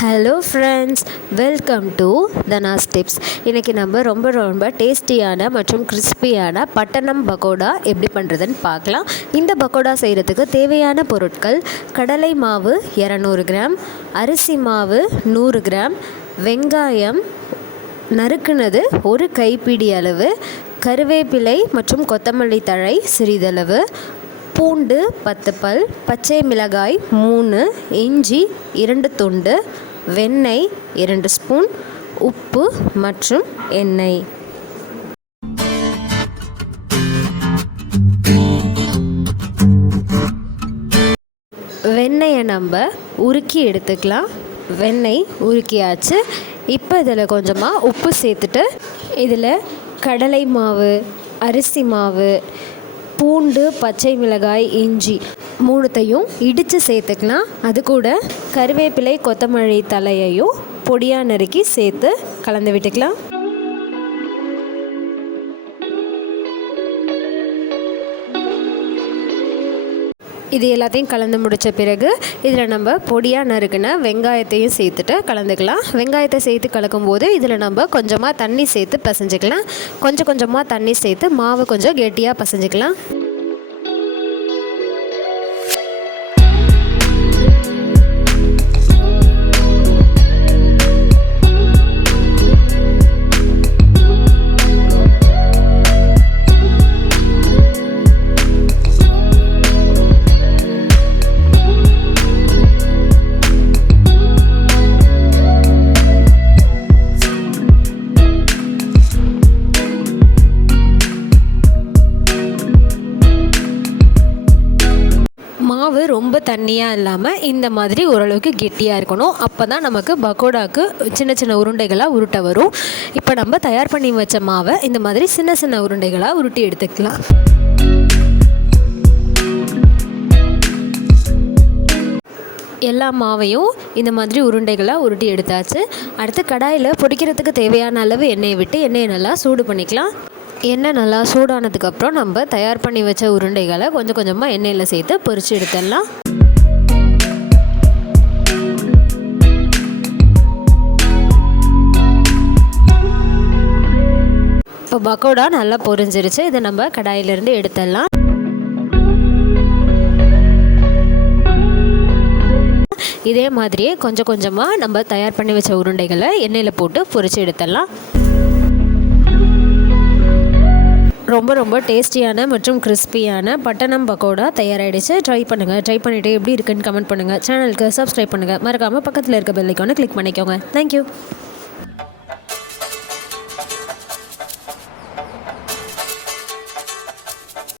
Hello friends welcome to Dhana's tips இன்றைக்கி நம்ம ரொம்ப ரொம்ப டேஸ்டியான மற்றும் கிறிஸ்பியான பட்டணம் பக்கோடா எப்படி பண்ணுறதுன்னு பார்க்கலாம். இந்த பக்கோடா செய்கிறதுக்கு தேவையான பொருட்கள் கடலை மாவு இரநூறு கிராம் அரிசி மாவு நூறு கிராம் வெங்காயம் நறுக்குனது ஒரு கைப்பிடி அளவு கருவேப்பிலை மற்றும் கொத்தமல்லி தழை சிறிதளவு பூண்டு பத்து பல் பச்சை மிளகாய் மூணு இஞ்சி இரண்டு துண்டு வெண்ணெய் இரண்டு ஸ்பூன் உப்பு மற்றும் எண்ணெய். வெண்ணெயை நம்ம உருக்கி எடுத்துக்கலாம். வெண்ணெய் உருக்கியாச்சு. இப்போ இதில் கொஞ்சமாக உப்பு சேர்த்துட்டு இதில் கடலை மாவு அரிசி மாவு பூண்டு பச்சை மிளகாய் இஞ்சி மூணுத்தையும் இடித்து சேர்த்துக்கலாம் அது கூட கருவேப்பிலை கொத்தமல்லி தலையையும் பொடியாக நறுக்கி சேர்த்து கலந்து விட்டுக்கலாம். இது எல்லாத்தையும் கலந்து முடித்த பிறகு இதில் நம்ம பொடியாக நறுக்கின வெங்காயத்தையும் சேர்த்துட்டு கலந்துக்கலாம். வெங்காயத்தை சேர்த்து கலக்கும்போது இதில் நம்ம கொஞ்சமாக தண்ணி சேர்த்து பசைஞ்சிக்கலாம். கொஞ்சம் கொஞ்சமாக தண்ணி சேர்த்து மாவு கொஞ்சம் கெட்டியாக பசைஞ்சிக்கலாம். மாவு ரொம்ப தண்ணியாக இல்லாமல் இந்த மாதிரி ஓரளவுக்கு கெட்டியாக இருக்கணும். அப்போ தான் நமக்கு பக்கோடாவுக்கு சின்ன சின்ன உருண்டைகளாக உருட்ட வரும். இப்போ நம்ம தயார் பண்ணி வச்ச மாவை இந்த மாதிரி சின்ன சின்ன உருண்டைகளாக உருட்டி எடுத்துக்கலாம். எல்லா மாவையும் இந்த மாதிரி உருண்டைகளாக உருட்டி எடுத்தாச்சு. அடுத்து கடாயில் பொடிக்கிறதுக்கு தேவையான அளவு எண்ணெயை விட்டு எண்ணெயை நல்லா சூடு பண்ணிக்கலாம். எண்ணெய் நல்லா சூடானதுக்கப்புறம் நம்ம தயார் பண்ணி வச்ச உருண்டைகளை கொஞ்சம் கொஞ்சமாக எண்ணெயில் சேர்த்து பொரிச்சு எடுத்துடலாம். இப்போ பக்கோடா நல்லா பொரிஞ்சிருச்சு. இதை நம்ம கடாயிலிருந்து எடுத்துடலாம். இதே மாதிரியே கொஞ்சம் கொஞ்சமாக நம்ம தயார் பண்ணி வச்ச உருண்டைகளை எண்ணெயில் போட்டு பொரிச்சு எடுத்துடலாம். ரொம்ப ரொம்ப டேஸ்டியான மற்றும் கிறிஸ்பியான பட்டணம் பக்கோடா தயாராகிடுச்சு ட்ரை பண்ணுங்கள் ட்ரை பண்ணிவிட்டு எப்படி இருக்குன்னு கமெண்ட் பண்ணுங்கள் சேனலுக்கு சப்ஸ்கிரைப் பண்ணுங்கள் மறக்காமல் பக்கத்தில் இருக்க பெல்லைக்கான கிளிக் பண்ணிக்கோங்க. தேங்க்யூ